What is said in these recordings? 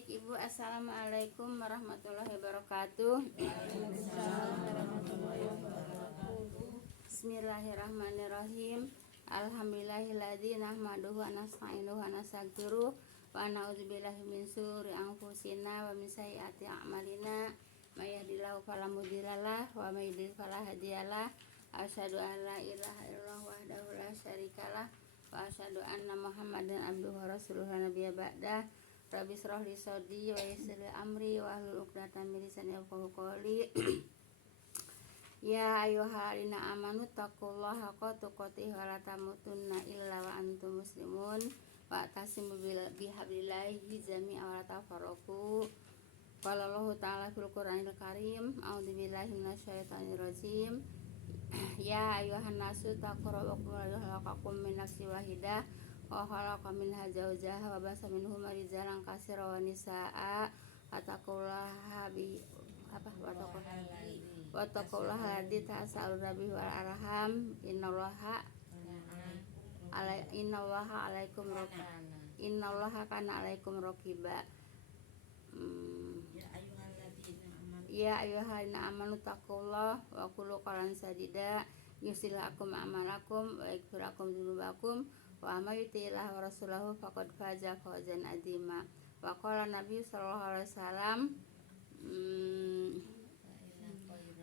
Baik Ibu, Assalamualaikum warahmatullahi wabarakatuh. Bismillahirrahmanirrahim. Alhamdulillahilladzi nahmaduhu wa nasta'inuhu wa nastaghfiruh wa na'udzubillahi min syururi anfusina wa min sayyiati a'malina. May yahdihillahu fala mudhillalah wa may yudhlil fala hadiyalah. Asyhadu an la ilaha illallah wahdahu la syarikalah wa asyhadu anna Muhammadan abduhu wa rasuluhu la nabiyya ba'dah. Rabbi shrah li sadri wa yassir li amri wa hlul 'uqdatam min lisani yafqahu qawli. Ya ayyuhallazina amanu taqullaha haqqa tuqatih wa la tamutunna illa wa antum muslimun wa tasimu bihablillahi jami'an wa la tafarraqu. Qala Allahu ta'ala fil Qur'anil Karim, a'udzubillahi minasyaitonir rajim. Ya ayyuhan nasu taqu rabbakum alladzi khalaqakum min nafsin wahidah wa khalaqa minha zawjaha wa basa minhuma rijalan katsiran wa nisaa wattaqullaha ladzi tasaaluna bihi wal arham innallaha kana alaikum raqiba. Ya ayyuhallazina amanu taqullaha wa qulu qawlan sadida yuslih lakum a'malakum wa yaghfir lakum dzunubakum wa may yuti'illah wa rasulahu faqad faza fawzan 'azima. Wa qala Nabi sallallahu alaihi wasallam,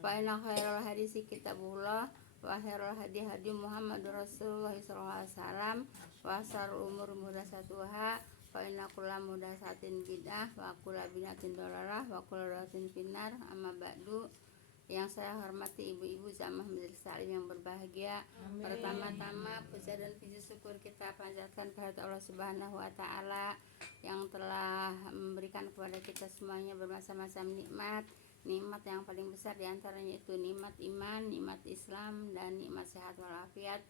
fa inna khairal hadisi kitabullah wa khairul hadi hadi Muhammadur Rasulullah sallallahu alaihi wasallam wa syarrul umur muhdatsatuha fa inna kulla muhdatsatin bid'ah wa kullu bid'atin dhalalah wa kullu dhalalatin finnar. Amma ba'du. Yang saya hormati ibu-ibu jamaah majelis taklim yang berbahagia. Amin. Pertama-tama puja dan puji syukur kita panjatkan kehadirat Allah Subhanahu wa taala yang telah memberikan kepada kita semuanya bermacam-macam nikmat. Nikmat yang paling besar diantaranya itu nikmat iman, nikmat Islam, dan nikmat sehat walafiat.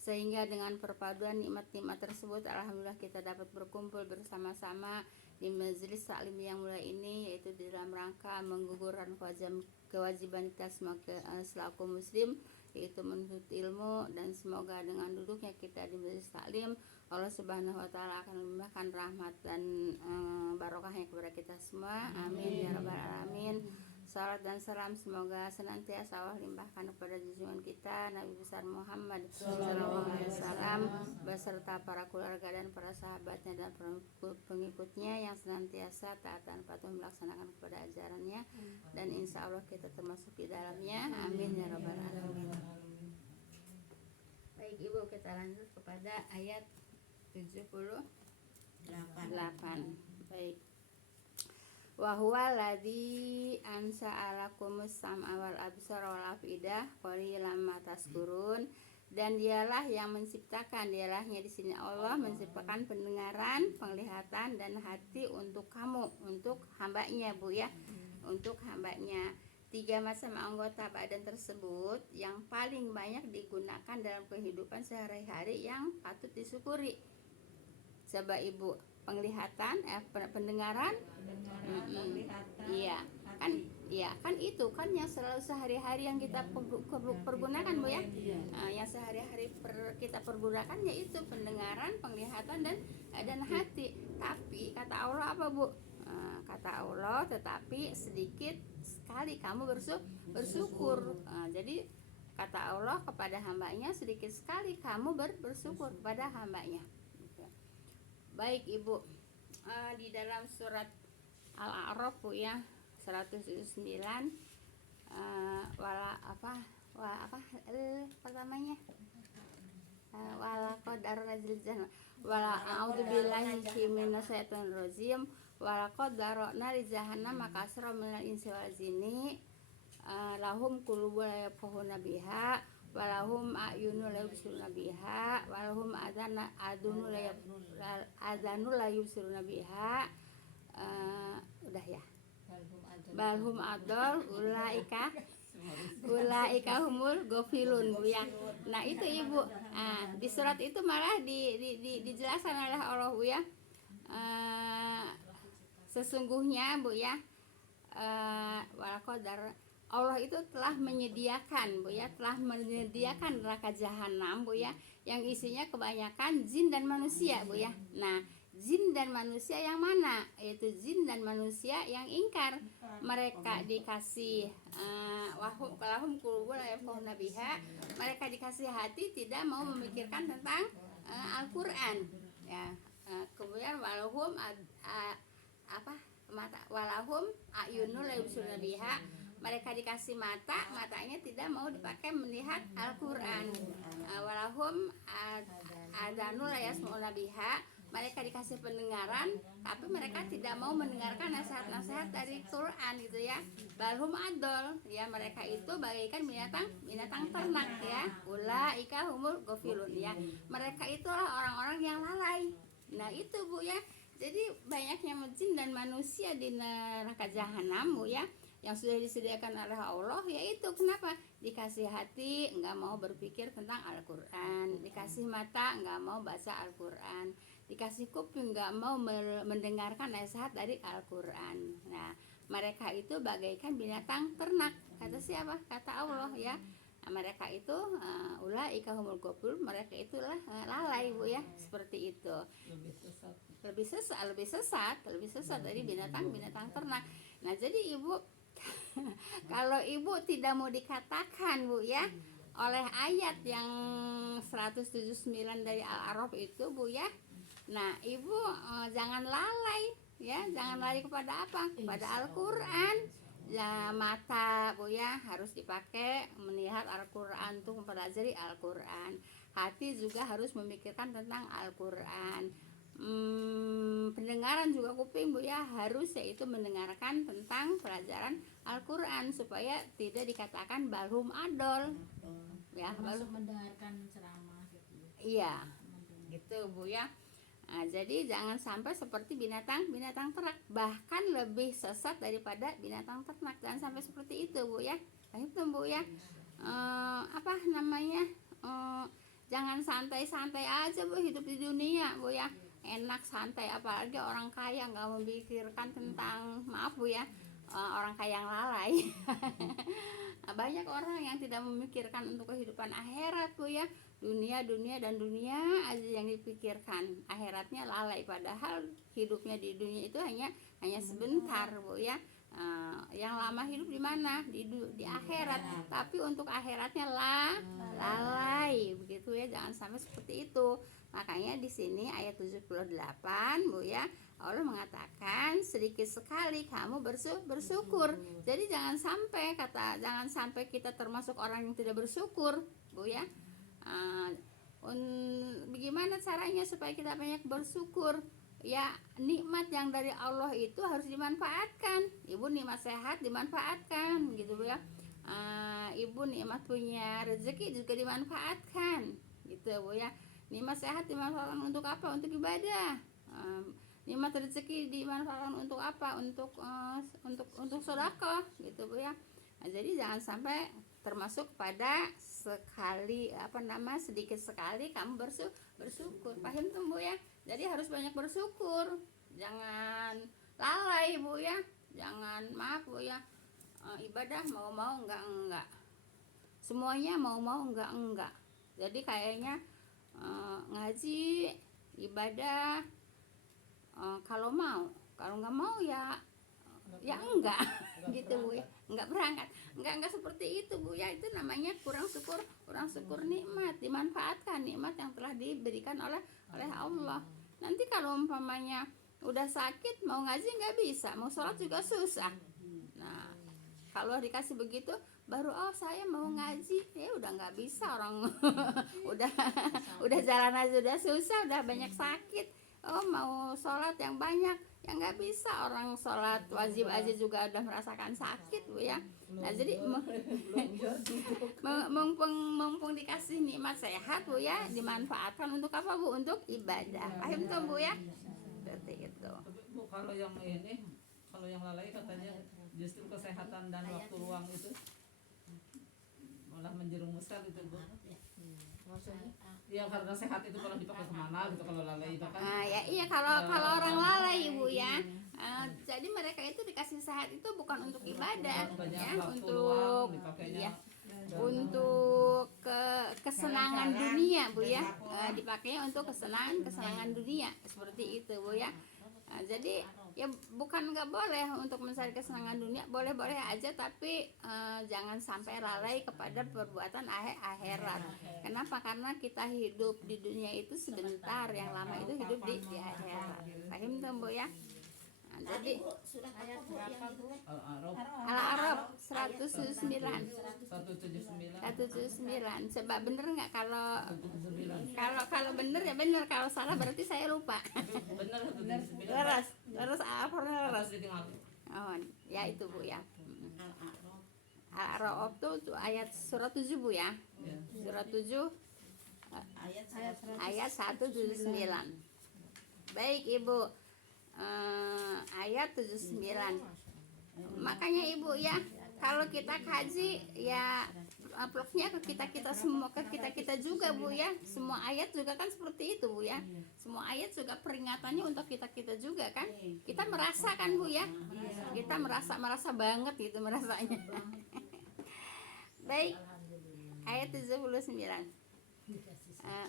Sehingga dengan perpaduan nikmat-nikmat tersebut, alhamdulillah kita dapat berkumpul bersama-sama di majelis taklim yang mulia ini, yaitu di dalam rangka menggugurkan kewajiban kita selaku muslim, yaitu menuntut ilmu. Dan semoga dengan duduknya kita di majelis taklim, Allah Subhanahu wa taala akan memberikan rahmat dan barokahnya kepada kita semua. Amin ya rabbal alamin. Salat dan salam semoga senantiasa Allah limpahkan kepada junjungan kita Nabi besar Muhammad sallallahu alaihi wasallam beserta para keluarga dan para sahabatnya dan pengikutnya yang senantiasa taat dan patuh melaksanakan kepada ajarannya, dan insya Allah kita termasuk di dalamnya. Amin ya rabbal alamin. Baik Ibu, kita lanjut kepada ayat 78. Baik. Wa huwa alladzi ansa'alakumus sam'a wal absara wal afidah qalilan ma tashkurun. Dan dialah yang menciptakan, dialahnya di sini Allah menciptakan pendengaran, penglihatan, dan hati untuk kamu, untuk hambanya Bu ya, untuk hambanya. 3 macam anggota badan tersebut yang paling banyak digunakan dalam kehidupan sehari-hari yang patut disyukuri. Coba Ibu, penglihatan, pendengaran, iya kan itu kan yang selalu sehari-hari yang kita pergunakan Bu ya. Yang sehari-hari kita pergunakan yaitu pendengaran, penglihatan, dan hati. Tapi kata Allah apa Bu? Kata Allah, tetapi sedikit sekali kamu bersyukur. Jadi kata Allah kepada hambanya, sedikit sekali kamu bersyukur kepada hambanya. Baik Ibu, di dalam surat Al-A'raf Bu ya 109 pertamanya wala qadarna zilzan wala a'udzubillahi minasyaitonir rajim wala qadarna li jahannam makasra minal insi wal jinni lahum qulubun la yafqahuna biha walahum a'yunun la yubsiruna biha walahum adanu la yubsiruna biha. Udah ya. Balhum adol ulaika humul gofilun Bu ya. Nah itu Ibu, di surat itu malah dijelaskan oleh Allah Bu ya. Sesungguhnya Bu ya, walaqadar Allah itu telah menyediakan Bu ya, telah menyediakan neraka jahanam Bu ya, yang isinya kebanyakan jin dan manusia Bu ya. Nah, jin dan manusia yang mana? Yaitu jin dan manusia yang ingkar. Mereka dikasih walahum qulubun la yafqahuna biha, mereka dikasih hati tidak mau memikirkan tentang Al-Qur'an ya. Kemudian walahum walahum ayunul la yubsiruna biha, mereka dikasih mata, matanya tidak mau dipakai melihat Al-Qur'an. Walahum adanul la yasma'una biha, mereka dikasih pendengaran tapi mereka tidak mau mendengarkan nasihat-nasihat dari Quran gitu ya. Balhum adol ya, mereka itu bagaikan binatang ternak ya. Ulaika humul ghafilun ya, mereka itulah orang-orang yang lalai. Nah itu Bu ya, jadi banyaknya jin dan manusia di neraka jahanam Bu ya, yang sudah disediakan oleh Allah, yaitu kenapa? Dikasih hati nggak mau berpikir tentang Al-Qur'an, dikasih mata nggak mau baca Al-Qur'an, dikasih kuping nggak mau mendengarkan nasihat dari Al-Qur'an. Nah mereka itu bagaikan binatang ternak, kata siapa? Kata Allah ya. Nah, mereka itu ulaika humul ghafilun, mereka itulah lalai Bu ya, seperti itu. Lebih sesat dari binatang ternak. Nah jadi Ibu kalau Ibu tidak mau dikatakan Bu ya oleh ayat yang 179 dari Al-A'raf itu Bu ya, nah Ibu jangan lalai ya, jangan lari kepada apa? Kepada Al-Qur'an. Ya mata Bu ya harus dipakai melihat Al-Qur'an, untuk mempelajari Al-Qur'an. Hati juga harus memikirkan tentang Al-Qur'an. Pendengaran juga kuping Bu ya harus, yaitu mendengarkan tentang pelajaran Al-Qur'an supaya tidak dikatakan balhum adol ya, termasuk mendengarkan ceramah gitu. Iya gitu Bu ya. Nah, jadi jangan sampai seperti binatang ternak, bahkan lebih sesat daripada binatang ternak. Jangan sampai seperti itu Bu ya. Itu Bu ya. Jangan santai-santai aja Bu hidup di dunia Bu ya. Enak santai, apalagi orang kaya nggak memikirkan tentang, maaf Bu ya, orang kaya yang lalai. Banyak orang yang tidak memikirkan untuk kehidupan akhirat Bu ya. Dunia aja yang dipikirkan, akhiratnya lalai, padahal hidupnya di dunia itu hanya sebentar Bu ya. Yang lama hidup di mana? Di akhirat, tapi untuk akhiratnya lalai begitu ya. Jangan sampai seperti itu. Makanya di sini ayat 78 Bu ya, Allah mengatakan sedikit sekali kamu bersyukur. Jadi jangan sampai kita termasuk orang yang tidak bersyukur Bu ya. Bagaimana caranya supaya kita banyak bersyukur? Ya nikmat yang dari Allah itu harus dimanfaatkan. Ibu nikmat sehat dimanfaatkan gitu Bu ya. Ibu nikmat punya rezeki juga dimanfaatkan gitu Bu ya. Nikmat sehat dimanfaatkan untuk apa? Untuk ibadah. Nikmat rezeki dimanfaatkan untuk apa? Untuk sedekah gitu Bu ya. Nah, jadi jangan sampai termasuk pada sedikit sekali kamu bersyukur. Paham tuh Bu ya? Jadi harus banyak bersyukur. Jangan lalai Bu ya. Jangan, maaf Bu ya, ibadah mau enggak. Semuanya mau enggak. Jadi kayaknya ngaji ibadah kalau nggak mau ya enggak gitu Bu ya, enggak berangkat, enggak seperti itu Bu ya. Itu namanya kurang syukur nikmat, dimanfaatkan nikmat yang telah diberikan oleh Allah. Nanti kalau umpamanya udah sakit mau ngaji nggak bisa, mau sholat juga susah. Nah kalau dikasih begitu baru saya mau ngaji, ya udah nggak bisa orang. udah jalan aja udah susah, udah banyak sakit, mau sholat yang banyak ya nggak bisa. Orang sholat wajib aja juga udah merasakan sakit Bu ya. Nah jadi mumpung dikasih nikmat sehat Bu ya, dimanfaatkan untuk apa Bu? Untuk ibadah. Paham tuh Bu ya, seperti itu. Bu, kalau yang lalai katanya justru kesehatan dan waktu luang itu malah menjerumuskan itu Bu. Ya karena sehat itu kalau dipakai kemana gitu, kalau lalai itu kan. Iya kalau orang lalai Bu ya. Jadi mereka itu dikasih sehat itu bukan untuk ibadah ya, untuk kesenangan dunia dunia Bu ya. Dipakainya untuk kesenangan dunia seperti itu Bu ya. Jadi ya bukan nggak boleh untuk mencari kesenangan dunia, boleh-boleh aja, tapi jangan sampai lalai kepada perbuatan akhirat. Kenapa? Karena kita hidup di dunia itu sebentar, yang lama itu hidup di akhirat. Paham tuh Bu ya? Jadi Ayat berapa Bu? Al-A'raf 179. 179. 179. Coba bener nggak? Kalau 179. bener ya bener, kalau salah berarti saya lupa. Benar 179. Leres Al-A'raf leres. Terus Oh, ya itu Bu ya. Al-A'raf tuh ayat surat 7 Bu ya. Ya. Surat 7 ayat 179. Baik Ibu. Ayat 79. Makanya Ibu ya, kalau kita kaji ya vlognya ke kita semua, ke kita juga Bu ya. Semua ayat juga kan seperti itu Bu ya. Semua ayat juga peringatannya untuk kita juga kan. Kita merasakan Bu ya. Kita merasa banget gitu merasanya. Baik. Ayat 79.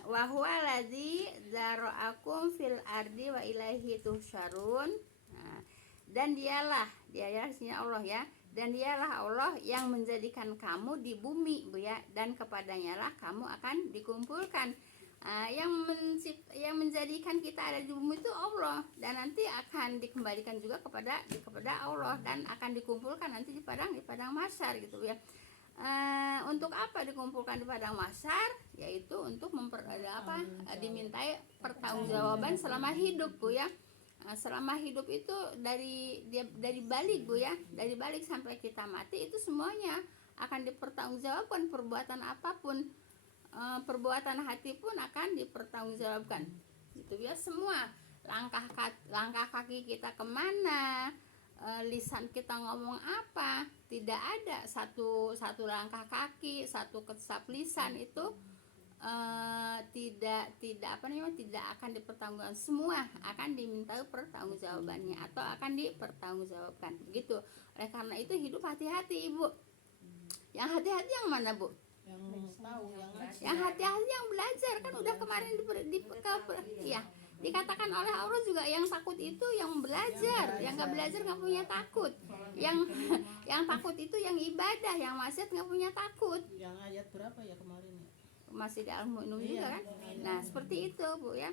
Wa huwa ladzi zara'akum fil ardi wa ilaihi tuhsyarun. Dan dialah Allah ya, dan dialah Allah yang menjadikan kamu di bumi Bu ya, dan kepadanya lah kamu akan dikumpulkan. Yang menjadikan kita ada di bumi itu Allah, dan nanti akan dikembalikan juga kepada Allah, dan akan dikumpulkan nanti di padang mahsyar gitu ya. Untuk apa dikumpulkan di padang mahsyar? Yaitu untuk dimintai pertanggungjawaban selama hidup Bu ya. Selama hidup itu dari balik Bu ya, dari balik sampai kita mati itu semuanya akan dipertanggungjawabkan. Perbuatan apapun, perbuatan hati pun akan dipertanggungjawabkan gitu ya. Semua langkah kaki kita kemana, lisan kita ngomong apa, tidak ada satu langkah kaki, satu kesap lisan itu tidak akan dipertanggungjawabkan. Semua akan diminta pertanggungjawabannya atau akan dipertanggungjawabkan begitu. Oleh karena itu hidup hati-hati Ibu. Yang hati-hati yang mana Bu? Yang hati-hati yang belajar, kan udah kemarin ya dikatakan oleh Allah juga, yang takut itu yang belajar, yang nggak belajar nggak punya takut, yang takut itu yang ibadah, yang maksiat nggak punya takut. Yang ayat berapa ya kemarin ya? Masih di Al-Mu'minun juga kan. Nah seperti itu Bu ya.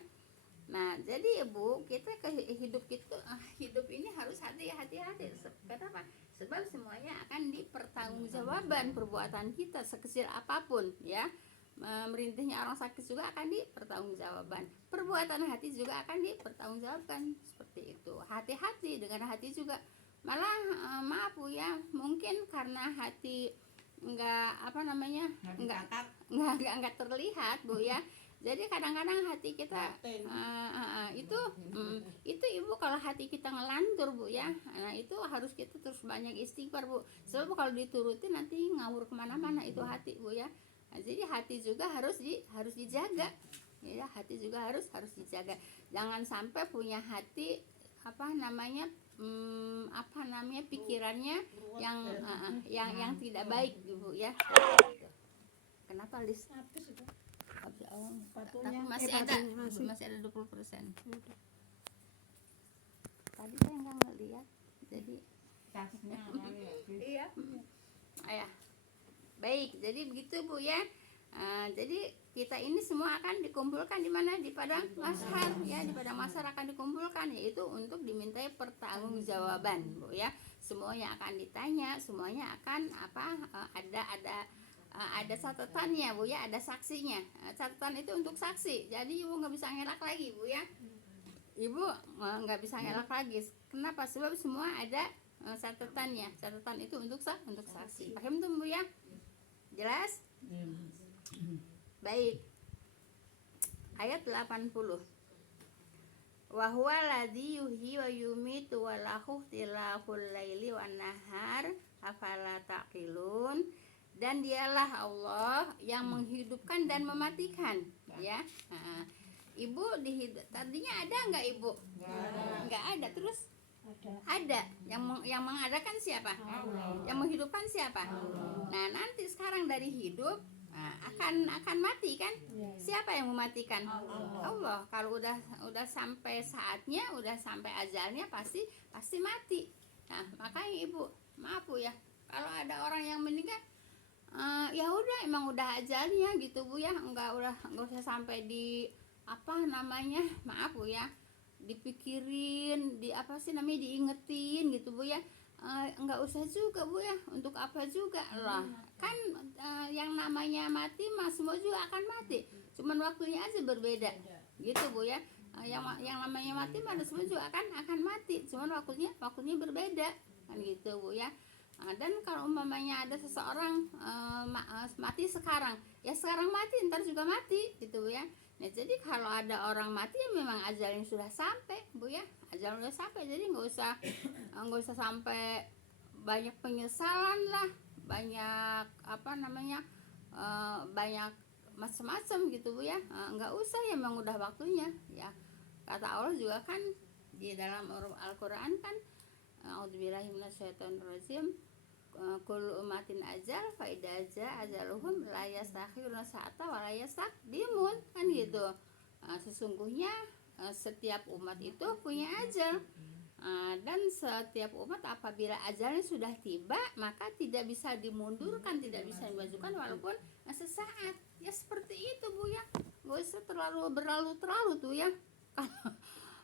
Nah jadi Ibu, kita ke hidup ini harus hati-hati. Kenapa? Sebab semuanya akan dipertanggungjawabkan. Perbuatan kita sekecil apapun ya, merintihnya orang sakit juga akan dipertanggungjawabkan. Perbuatan hati juga akan dipertanggungjawabkan. Seperti itu. Hati-hati dengan hati juga. Malah maaf Bu ya, mungkin karena hati nggak terlihat Bu ya. Jadi kadang-kadang hati kita itu Ibu, kalau hati kita ngelantur Bu ya, nah itu harus kita terus banyak istighfar Bu. Sebab kalau dituruti nanti ngawur kemana-mana itu hati Bu ya. Nah, jadi hati juga harus dijaga ya, hati juga harus dijaga. Jangan sampai punya hati pikirannya yang tidak baik Bu ya. Kenapa Lis? Tapi masih ada 20%. Tadi saya nggak ngeliat, jadi iya. Ayah. Baik, jadi begitu Bu ya. Jadi kita ini semua akan dikumpulkan di mana? Di padang mahsyar ya, di padang mahsyar akan dikumpulkan, yaitu untuk dimintai pertanggungjawaban Bu ya. Semuanya akan ditanya, semuanya akan ada catatannya Bu ya, ada saksinya. Catatan itu untuk saksi, jadi Ibu nggak bisa ngelak lagi Bu ya. Ibu nggak bisa ngelak lagi. Kenapa? Sebab semua ada catatannya. Catatan itu untuk saksi. Paham tuh Bu ya? Jelas? Baik. Ayat 80. Wa huwa ladzi yuhyi wa yumitu wa lahu tilaful laili wan nahar afala taqilun. Dan dialah Allah yang menghidupkan dan mematikan ya. Ibu tadinya ada nggak Ibu? Nggak ada. Terus ada. Yang mengadakan siapa? Allah. Yang menghidupkan siapa? Allah. Nah nanti sekarang dari hidup akan akan mati kan? Siapa yang mematikan? Allah. Kalau udah sampai saatnya, udah sampai ajalnya pasti mati. Nah, makanya Ibu, maaf Bu ya, kalau ada orang yang meninggal, ya udah emang udah ajalnya gitu Bu ya, enggak usah sampai di apa namanya, maaf Bu ya, dipikirin, diingetin gitu Bu ya. Enggak usah juga Bu ya, untuk apa juga lah kan, yang namanya mati mah semua juga akan mati, cuman waktunya aja berbeda gitu Bu ya. Yang namanya mati mah semua juga akan mati, cuman waktunya berbeda kan gitu Bu ya. Dan kalau umpamanya ada seseorang mati sekarang, ya sekarang mati, ntar juga mati gitu Bu ya. Nah, jadi kalau ada orang mati ya memang ajalnya sudah sampai Bu ya, ajalnya sudah sampai, jadi nggak usah sampai banyak penyesalan lah, banyak banyak macam-macam gitu Bu ya. Nggak usah, ya memang udah waktunya ya. Kata Allah juga kan di dalam Al-Quran kan, a'udzubillahi minasyaitonirrajim, kullu ummatin ajal fa idza jaa ajaluhum la yastakhiruna sa'ata wa la yastaqdimun kan gitu. Sesungguhnya setiap umat itu punya ajal, dan setiap umat apabila ajalnya sudah tiba maka tidak bisa dimundurkan, tidak bisa dimajukan walaupun sesaat. Ya seperti itu Bu ya, nggak usah terlalu berlalu-terlalu tuh ya.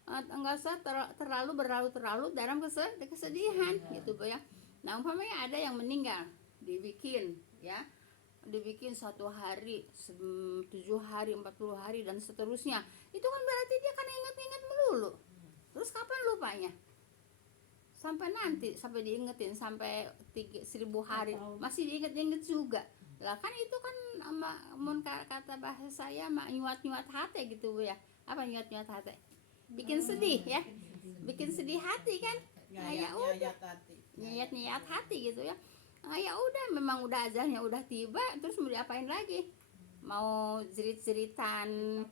Nggak usah terlalu berlalu-terlalu dalam kesedihan gitu Bu ya. Nah, umpamanya ada yang meninggal, dibikin 1 hari, 7 hari, 40 hari dan seterusnya. Itu kan berarti dia kan ingat-ingat melulu. Terus kapan lupanya? Sampai nanti, sampai diingetin sampai 1000 hari masih diinget-inget juga. Lah kan itu kan kata bahasa saya nyuat-nyuat hati gitu Bu ya. Apa nyuat-nyuat hati? Bikin sedih ya. Bikin sedih hati kan? Nah, ya udah. Nyayat hati gitu ya. Ya udah, memang udah ajalnya udah tiba, terus mau diapain lagi? Mau jerit-jeritan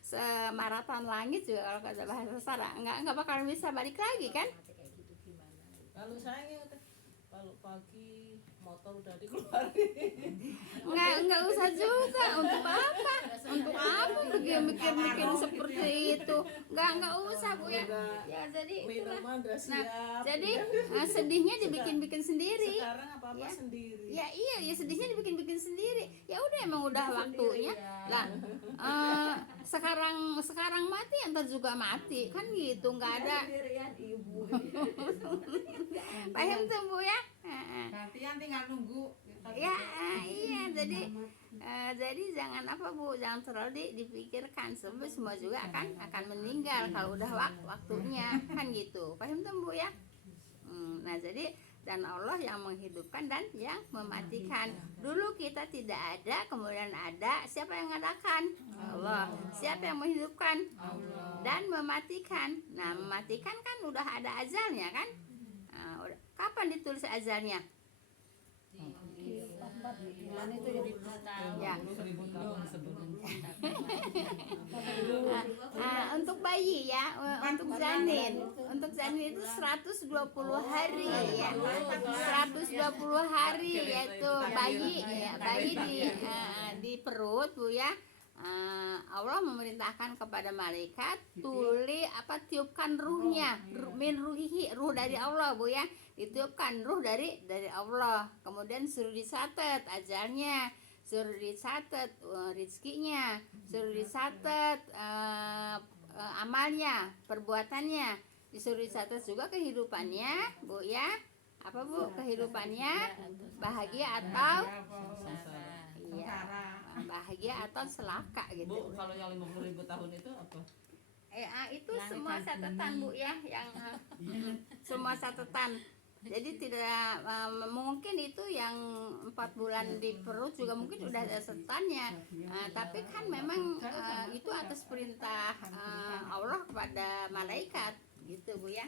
semaratan langit juga kalau kata bahasa Sara nggak bakal bisa balik lagi kan? Kalau saya kalau pagi motor udah dikeluarin. Nggak usah juga, untuk apa bikin seperti itu, nggak usah Bu ya. Ya jadi itulah. Nah, jadi sedihnya dibikin sendiri. Sekarang apa-apa Ya. sendiri. Ya iya, ya sedihnya dibikin sendiri. Ya udah, emang udah waktunya lah. Sekarang mati, entar juga mati kan gitu, nggak ada. Paham tuh Bu ya? Gantian tinggal nunggu. Ya iya, jadi jangan Bu, jangan terlalu dipikirkan, sebab semua juga akan meninggal kalau udah waktunya kan gitu. Paham tuh Bu ya? Nah, jadi dan Allah yang menghidupkan dan yang mematikan. Dulu kita tidak ada, kemudian ada. Siapa yang mengadakan? Allah. Siapa yang menghidupkan? Allah. Dan mematikan. Nah, mematikan kan udah ada ajalnya kan? Kapan ditulis ajalnya? Ya. Untuk bayi ya, untuk janin itu 120 hari ya. 120 hari yaitu bayi di perut Bu ya. Allah memerintahkan kepada malaikat tiupkan ruhnya, min ruhihi, ruh dari Allah Bu ya, ditiupkan ruh dari Allah, kemudian suruh dicatat ajalnya, suruh dicatat rizkinya, suruh dicatat amalnya, perbuatannya, disuruh dicatat juga kehidupannya Bu ya. Apa Bu kehidupannya? Bahagia atau bahagia atau celaka gitu. Bu, kalau yang 50.000 tahun itu apa? Itu semua catatan Bu ya, yang semua catatan. Jadi tidak mungkin itu yang 4 bulan di perut juga mungkin udah ada catatannya. Tapi kan memang itu atas perintah Allah kepada malaikat gitu Bu ya.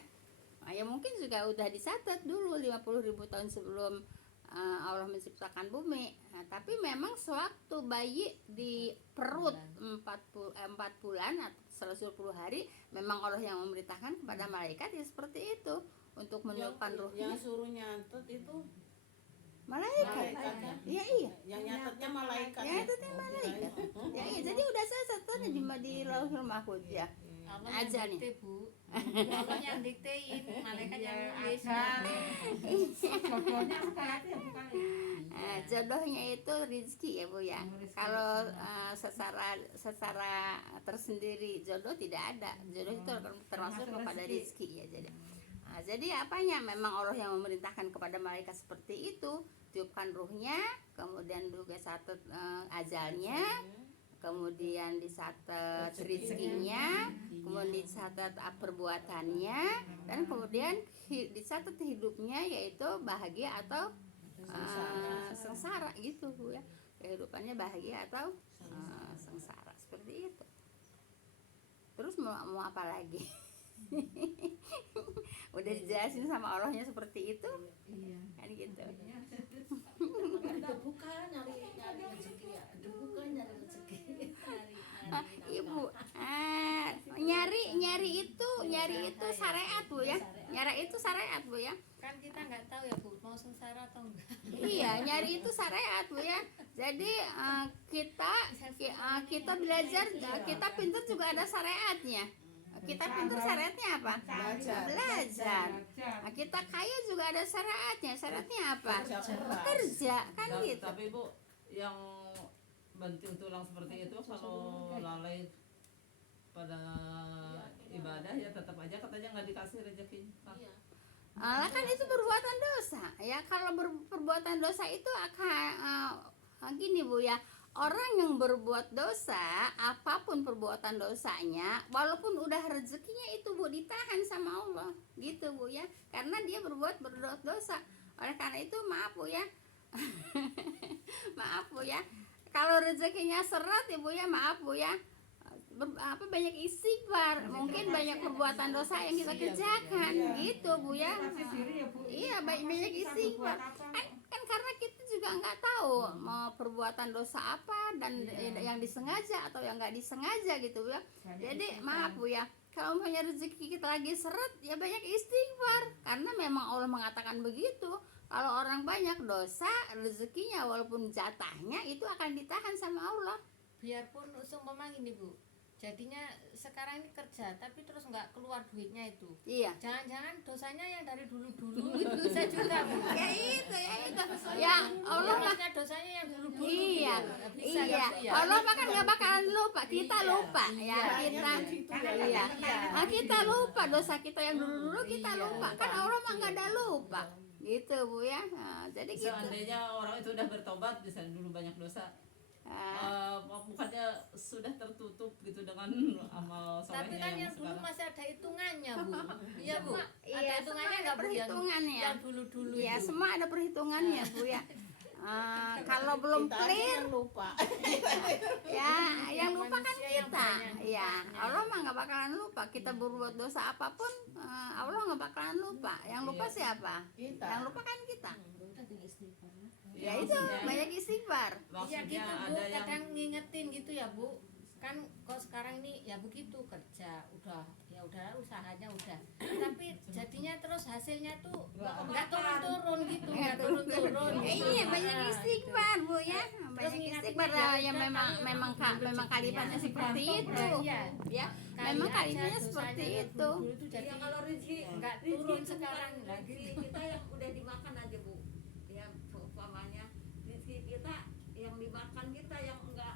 Ya mungkin juga udah dicatat dulu 50.000 tahun sebelum Allah menciptakan bumi. Tapi memang sewaktu bayi di perut 4 bulan atau 120 hari, memang Allah yang memerintahkan kepada malaikat ya seperti itu, untuk meniupkan ruhnya. Yang suruh nyantet itu Malaikat. Iya. Yang lauhul mahfuz ya. Allah Aja yang nih. dikte, Bu. Allah yang diktein, malaikat yang nulis. Jodohnya sekarang ya bukan. Jodohnya itu rezeki ya Bu ya. Kalau secara tersendiri jodoh tidak ada. Jodoh itu termasuk kepada rezeki ya. Jadi apanya? Memang Allah yang memerintahkan kepada malaikat seperti itu, tiupkan ruhnya, kemudian juga catat ajalnya, kemudian dicatat rezekinya, kemudian dicatat perbuatannya, dan kemudian dicatat hidupnya, yaitu bahagia atau sengsara gitu Bu ya. Kehidupannya bahagia atau sengsara, seperti itu. Terus mau apa lagi? Udah dijelasin sama Allahnya seperti itu. Iya. Kan gitu. Kita buka nyari rezeki ya. Kita buka nyari rezeki. Ibu, nyari itu syariat Bu ya. Nyari itu syariat Bu ya. Kan kita nggak tahu ya Bu, mau sengsara atau enggak. Iya, nyari itu syariat Bu ya. Jadi kita belajar, kita pintar juga ada syariatnya. Kita pintar syariatnya apa? Belajar. Nah, kita kaya juga ada syariatnya. Syariatnya apa? Kerja, kan gitu. Tapi Bu, yang banting tulang seperti itu kalau lalai pada ibadah ya tetap aja katanya nggak dikasih rezeki. Lah kan itu perbuatan dosa. Ya kalau perbuatan dosa itu akan gini Bu ya. Orang yang berbuat dosa, apapun perbuatan dosanya, walaupun udah rezekinya itu Bu ditahan sama Allah, gitu Bu ya. Karena dia berbuat dosa. Oleh karena itu maaf Bu ya. Maaf Bu ya. Kalau rezekinya seret ya Bu ya, maaf Bu ya. Banyak istighfar, mungkin banyak perbuatan dosa yang kita kerjakan, gitu Bu ya. Iya, banyak istighfar. Kan karena kita juga nggak tahu mau perbuatan dosa apa dan yang disengaja atau yang nggak disengaja gitu Bu ya. Jadi maaf Bu ya, kalau punya rezeki kita lagi seret ya banyak istighfar, karena memang Allah mengatakan begitu. Kalau orang banyak dosa, rezekinya walaupun jatahnya itu akan ditahan sama Allah. Biarpun seumpama gini Bu, jadinya sekarang ini kerja tapi terus nggak keluar duitnya itu. Iya. Jangan-jangan dosanya yang dari dulu-dulu itu bisa juga Bu. Ya itu. Ya Allah mah dosanya yang dulu-dulu. iya. gitu. Bisa Iya. gitu ya. Allah mah kan nggak bakalan lupa. Kita lupa ya kita. Iya. Nah, kita lupa dosa kita yang dulu-dulu kita lupa. Kan Allah mah nggak ada lupa. Gitu Bu ya. Nah, jadi gitu. Seandainya orang itu udah bertobat, misalnya dulu banyak dosa, bukannya sudah tertutup gitu dengan amal Tapi solehnya kan yang yang dulu sekarang. masih ada hitungannya Bu. Iya Bu. Iya, Ada semua hitungannya ada nggak Bu perhitungannya. yang dulu-dulu Iya, itu. semua ada perhitungannya Bu ya. Kalau belum clear lupa. ya yang lupa kan Manusia yang kita. banyak Iya, lupanya. Allah mah nggak bakalan lupa. Kita berbuat dosa apapun, Allah nggak bakalan lupa. Yang lupa siapa? Kita. Yang lupa kan kita. Iya, Ya itu maksudnya- banyak istighfar. Iya maksudnya gitu Bu, ada yang kadang ngingetin gitu ya Bu. Kan kok sekarang ini ya begitu kerja udah usahanya udah. Tapi jadinya terus hasilnya tuh nggak turun-turun gitu, nggak turun-turun. Iya banyak istighfar Bu ya. Banyak istighfar ya memang kalimatnya seperti itu. Iya. Ya, Kali memang aja kalimatnya dosanya seperti yang itu. dulu itu jadi Ya kalau rezeki nggak turun sekarang lagi. rezeki kita yang udah dimakan aja Bu, ya umpamanya rezeki kita yang dimakan kita yang enggak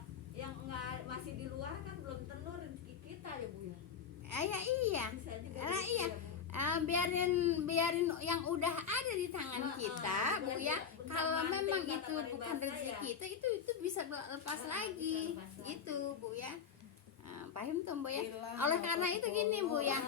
masih di luar kan belum tentu rezeki kita ya Bu ya. Ya iya. Bisa juga Lah gitu iya. ya, Bu. Biarin yang udah ada di tangan kita Bu ya. Kalau memang itu bukan rezeki kita, itu bisa lepas lagi. Gitu Bu ya. Paham tuh Bu ya. Oleh karena itu gini Bu ya.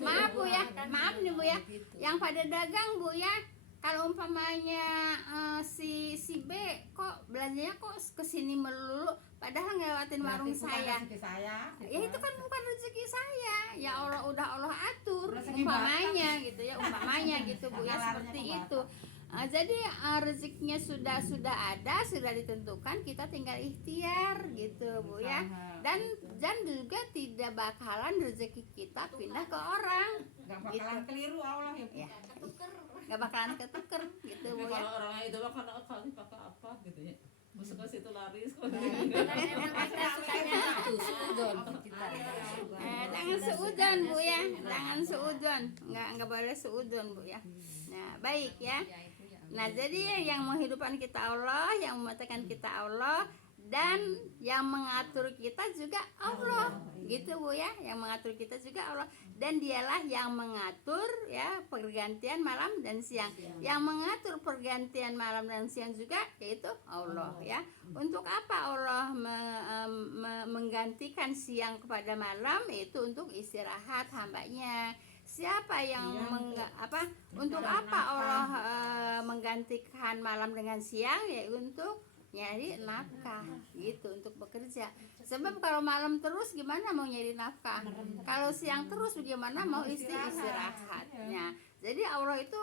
Maaf Bu ya. Maaf nih Bu ya. Yang pada dagang Bu ya. Kalau umpamanya si B kok belanjanya kok kesini melulu, padahal ngelewatin warung saya. Ya itu kan bukan rezeki saya. Ya Allah atur umpamanya gitu ya, umpamanya gitu Bu ya, seperti itu. Jadi rezekinya sudah ada, sudah ditentukan, kita tinggal ikhtiar gitu Bu ya. Dan juga tidak bakalan rezeki kita pindah ke orang. Gak bakalan keliru Allah ya. Ya. Nggak bakalan ketuker gitu tapi Bu ya. kalau orangnya itu mah karena kali pakai apa gitu ya, masuk ke situ laris Kan emang kita sukanya itu sudon kita. suudon Bu ya, jangan suudon, nggak boleh suudon Bu ya. Nah baik ya. Ya, itu ya. Nah jadi yang menghidupkan kita Allah, yang mematikan kita Allah, dan yang mengatur kita juga Allah, gitu Bu ya. Yang mengatur kita juga Allah, dan dialah yang mengatur ya pergantian malam dan siang. Yang mengatur pergantian malam dan siang juga yaitu Allah ya. Untuk apa Allah menggantikan siang kepada malam? Itu untuk istirahat hambanya. Siapa yang untuk apa Allah menggantikan malam dengan siang? Ya untuk nyari nafkah gitu, untuk bekerja. Sebab kalau malam terus gimana mau nyari nafkah? Kalau siang terus bagaimana mau istirahatnya? Jadi Allah itu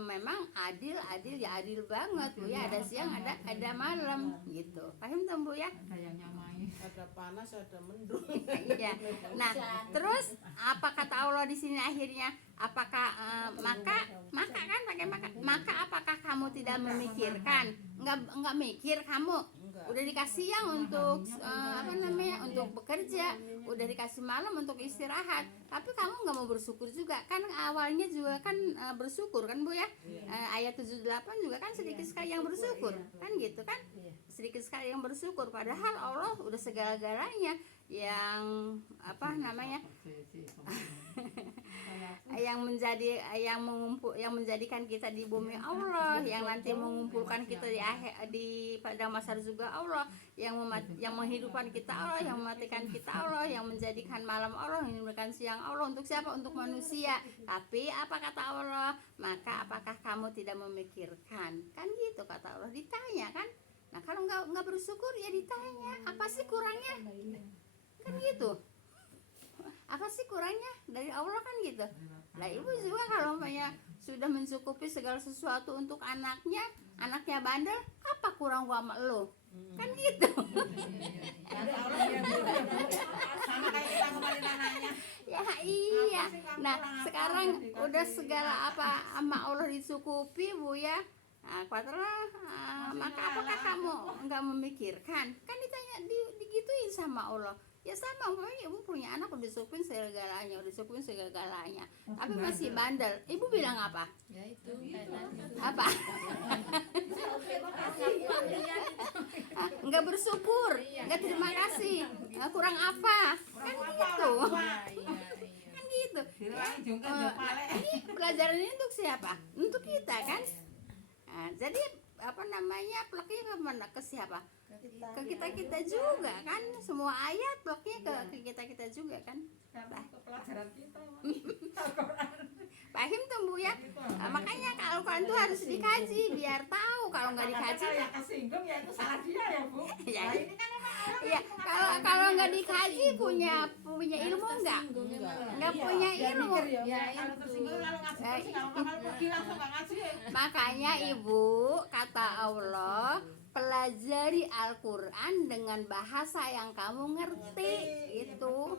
memang adil ya, adil banget Bu ya. Ada siang, ada malam gitu. Paham tuh Bu ya? Ada yang nyamai. Ada panas, ada mendung. Iya. Nah, terus apa kata Allah di sini akhirnya? Apakah maka kan pakai maka apakah kamu tidak memikirkan? Enggak mikir kamu. Udah dikasih yang untuk untuk bekerja, udah dikasih malam untuk istirahat, tapi kamu nggak mau bersyukur juga kan? Awalnya juga kan bersyukur kan Bu ya. Ayat 78 juga kan sedikit sekali yang bersyukur kan gitu kan, sedikit sekali yang bersyukur, padahal Allah udah segala-galanya yang yang menjadikan kita di bumi Allah, yang nanti mengumpulkan kita di pada masa juga Allah, yang menghidupkan kita Allah, yang mematikan kita Allah, yang menjadikan malam Allah, yang menjadikan siang Allah. Untuk siapa? Untuk manusia. Tapi apa kata Allah? Maka apakah kamu tidak memikirkan? Kan gitu kata Allah, ditanya kan. Nah kalau nggak bersyukur ya ditanya, apa sih kurangnya? Kan gitu. Apa sih kurangnya dari Allah kan gitu. Nah ibu juga kalau umpamanya sudah mencukupi segala sesuatu untuk anaknya bandel, apa kurang gua sama lo? Kan gitu. Ada orang yang sama kayak kita kemarin anaknya. Ya iya. Nah sekarang udah segala apa sama Allah dicukupi Bu ya. Nah, maka apakah kamu nggak memikirkan? Kan ditanya digituin sama Allah. Ya sama, umpamanya ibu punya anak udah disupin segalanya, tapi masih bandel. Ibu bilang apa? Ya itu kayak tadi. Apa? Nggak bersyukur, nggak terima kasih, kurang apa? Kan gitu. Kan gitu. Ini pelajaran ini untuk siapa? Untuk kita kan? Nah, jadi plaknya kemana? Ke siapa? Ke kita juga kan. Semua ayat plaknya ke kita juga kan. Ke pelajaran kita. Paham tuh Bu ya? Makanya kalau Quran tuh harus dikaji biar tahu. Kalau nggak dikaji yang kesinggung ya itu salah dia ya Bu. Ya, Nah, ini kan iya, kalau nggak dikaji punya ilmu nggak? Nggak punya ilmu. Ya kalau itu. tersinggung lalu ngasih terus nggak bakal pergi langsung nggak ngasih ya. Makanya Ibu kata Allah, pelajari Al-Quran dengan bahasa yang kamu ngerti. Itu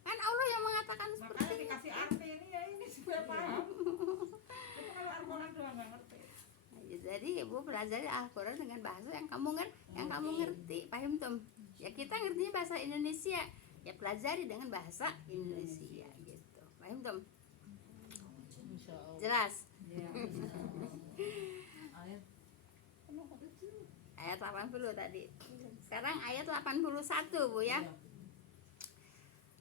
kan Allah yang mengatakan seperti Makanya itu. dikasih arti ini ya ini supaya paham. Itu kalau Al-Quran doang nggak ngerti. Jadi Ibu pelajari Al-Quran dengan bahasa yang kamu ngerti. Paham tuh? Ya kita ngertinya bahasa Indonesia, ya pelajari dengan bahasa Indonesia gitu. Paham tuh? Jelas? Ayat 80 tadi. Sekarang ayat 81 Bu ya.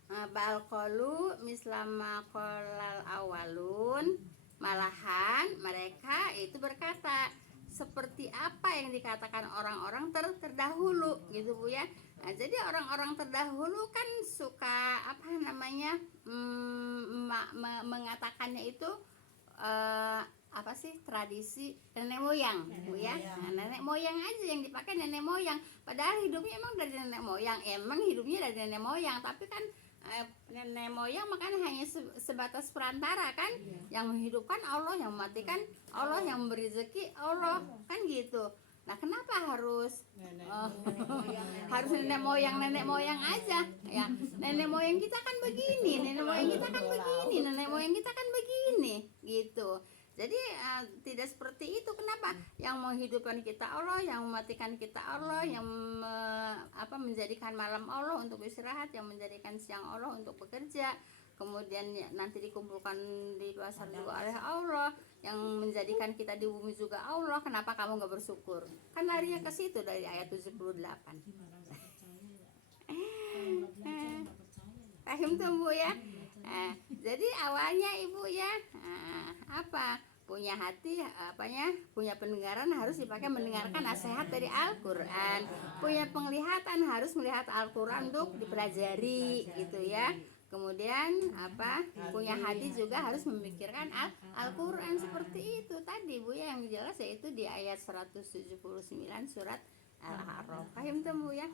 Balqalu mislama qolal awalun, malahan mereka itu berkata seperti apa yang dikatakan orang-orang terdahulu gitu Bu ya. Nah, jadi orang-orang terdahulu kan suka mengatakannya itu apa sih, tradisi nenek moyang Bu ya. Nah, nenek moyang aja yang dipakai, nenek moyang, padahal hidupnya emang dari nenek moyang, dari nenek moyang, tapi kan nenek moyang makanya hanya sebatas perantara kan, yang menghidupkan Allah, yang mematikan Allah, yang memberi rezeki Allah kan gitu. Nah kenapa harus nenek moyang aja ya? Nenek moyang kita kan begini, nenek moyang kita kan begini gitu. Jadi tidak seperti itu. Kenapa? Yang menghidupkan kita Allah, yang mematikan kita Allah, yang menjadikan malam Allah untuk istirahat, yang menjadikan siang Allah untuk bekerja. kemudian nanti dikumpulkan di pasar juga oleh Allah, yang menjadikan kita di bumi juga Allah, kenapa kamu nggak bersyukur? Kan larinya ke situ dari ayat 78. Paham tuh Bu ya? Jadi awalnya Ibu ya, apa? Punya hati, punya pendengaran harus dipakai mendengarkan nasihat dari Al-Quran. Punya penglihatan harus melihat Al-Quran untuk dipelajari gitu ya. Kemudian punya hati juga harus memikirkan Al-Quran seperti itu tadi Bu ya, yang jelas yaitu di ayat 179 surat Al-A'raf. Paham tuh Bu ya?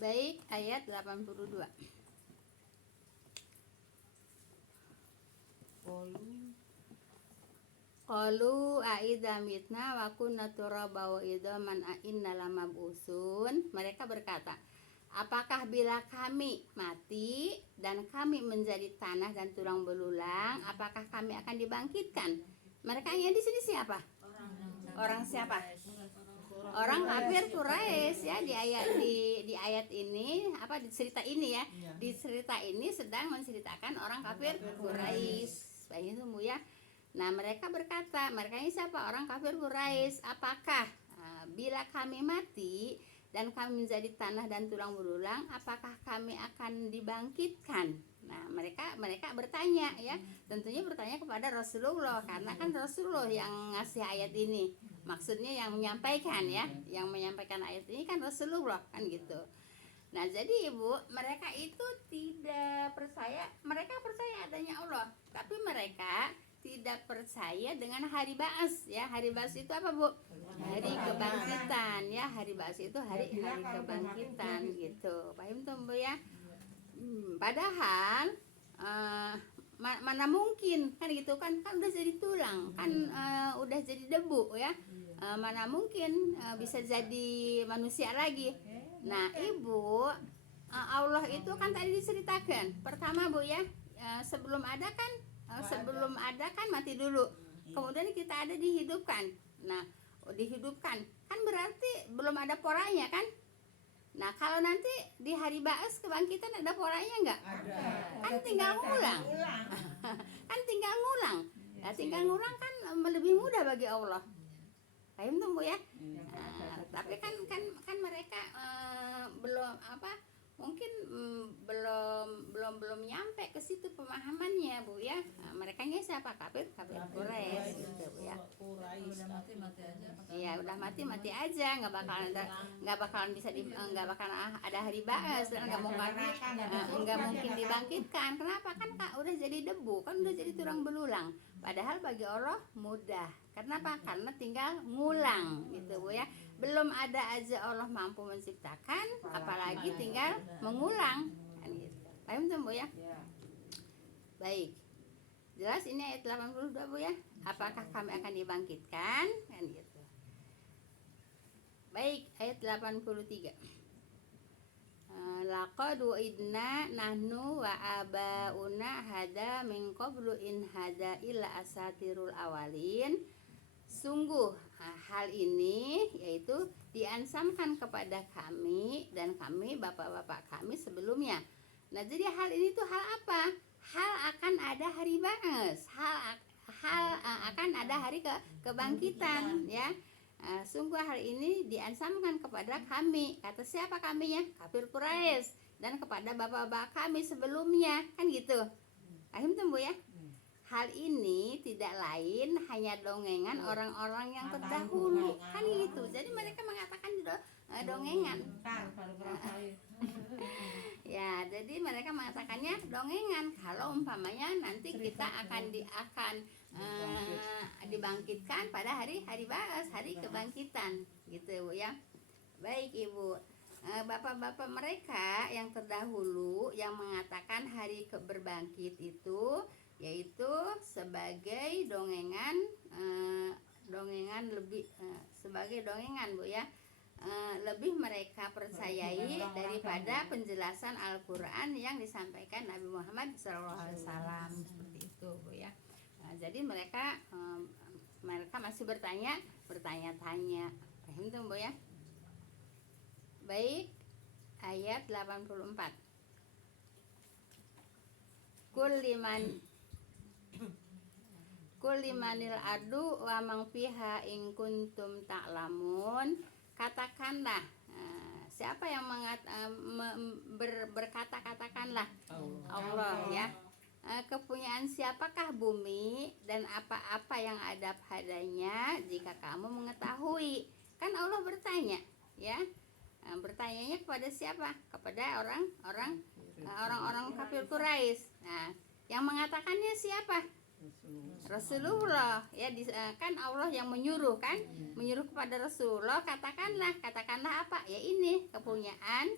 Baik, ayat 82. Qalu a'idza mitna wa kunna turaba wa idzaman a inna lamab'usun. Mereka berkata, apakah bila kami mati dan kami menjadi tanah dan tulang belulang, apakah kami akan dibangkitkan? Mereka yang di sini siapa? Orang siapa? Orang kafir Quraisy ya, di ayat ini di cerita ini ya. Di cerita ini sedang menceritakan orang kafir Quraisy. Baik itu Bu ya. Nah, mereka berkata, mereka ini siapa? Orang kafir Quraisy. Apakah bila kami mati dan kami menjadi tanah dan tulang belulang, apakah kami akan dibangkitkan? Nah, mereka bertanya ya. Tentunya bertanya kepada Rasulullah, karena kan Rasulullah yang ngasih ayat ini. Maksudnya yang menyampaikan ya, yang menyampaikan ayat ini kan Rasulullah kan gitu. Nah, jadi Ibu, mereka itu tidak percaya, mereka percaya adanya Allah, tapi mereka tidak percaya dengan hari ba'ats ya. Hari ba'ats itu apa Bu? Hari kebangkitan ya. Hari ba'ats itu hari kebangkitan gitu. Paham tuh Bu ya? Padahal mana mungkin kan gitu kan udah jadi tulang kan, udah jadi debu ya, mana mungkin bisa jadi manusia lagi. Nah Ibu, Allah itu kan tadi diceritakan pertama Bu ya, sebelum ada kan mati dulu, kemudian kita ada dihidupkan. Nah dihidupkan kan berarti belum ada poranya kan. Nah kalau nanti di hari ba'ats kebangkitan ada poranya enggak? Ada. Kan tinggal ngulang. Kan tinggal ngulang. Nah, tinggal ngulang kan lebih mudah bagi Allah. Paham tuh Bu ya? Tapi kan mereka belum mungkin belum nyampe ke situ pemahamannya Bu ya. Mereka siapa? Kafir Quraisy gitu Bu ya. Udah mati aja. Iya, udah mati aja, nggak bakalan bisa nggak bakalan ada hari ba'ats, nggak mungkin dibangkitkan. Kenapa? Kan udah jadi debu, kan udah jadi tulang belulang. Padahal bagi Allah mudah. Kenapa? Karena tinggal ngulang gitu Bu ya. Belum ada aja Allah mampu menciptakan, apalagi tinggal mengulang kan gitu. Paham tuh Bu ya? Baik. Jelas ini ayat 82 Bu ya. Apakah kami akan dibangkitkan kan gitu. Baik, ayat 83. Laqad wa'idna nahnu wa abauna hada min qablu in hada illa asatirul awalin. Sungguh hal ini yaitu diansamkan kepada kami dan kami bapak-bapak kami sebelumnya. Nah, jadi hal ini tuh hal apa? Hal akan ada hari ba'ats, hal akan ada hari kebangkitan ya. Sungguh hal ini diansamkan kepada kami. Kata siapa kaminya? Kafir Quraisy, dan kepada bapak-bapak kami sebelumnya kan gitu. Paham tuh Bu ya? Hal ini tidak lain hanya dongengan orang-orang yang terdahulu kan gitu. Jadi mereka mengatakan dongengan. Ya, jadi mereka mengatakannya dongengan. Kalau umpamanya nanti kita akan dibangkitkan pada hari ba'ats, hari kebangkitan gitu Bu ya. Baik Ibu, bapak-bapak mereka yang terdahulu yang mengatakan hari berbangkit itu yaitu sebagai dongengan sebagai dongengan Bu ya. Lebih mereka percayai daripada penjelasan Al-Quran yang disampaikan Nabi Muhammad SAW seperti itu Bu ya. Jadi mereka masih bertanya-tanya. Paham tuh Bu ya? Baik, ayat 84. Kulimanil adu wa mang fiha in kuntum ta'lamun. Katakanlah, siapa yang berkata katakanlah Allah ya. Kepunyaan siapakah bumi dan apa-apa yang ada padanya jika kamu mengetahui. Kan Allah bertanya ya. Bertanyanya kepada siapa? Kepada orang-orang kafir Quraisy. Nah, yang mengatakannya siapa? Rasulullah ya. Kan Allah yang menyuruh kan, menyuruh kepada Rasulullah, katakanlah apa? Ya ini kepunyaan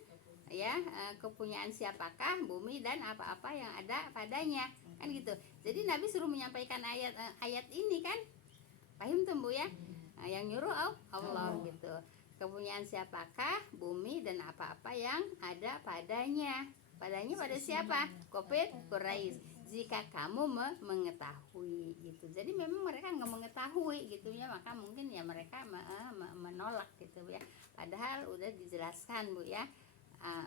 ya, kepunyaan siapakah bumi dan apa-apa yang ada padanya, kan gitu. Jadi Nabi suruh menyampaikan ayat ini kan, paham tuh Bu ya? Yang nyuruh Allah gitu. Kepunyaan siapakah bumi dan apa-apa yang ada padanya. Padanya pada siapa? Kafir Quraisy. Jika kamu mengetahui gitu. Jadi memang mereka nggak mengetahui gitu ya, maka mungkin ya mereka menolak gitu ya. Padahal udah dijelaskan Bu ya.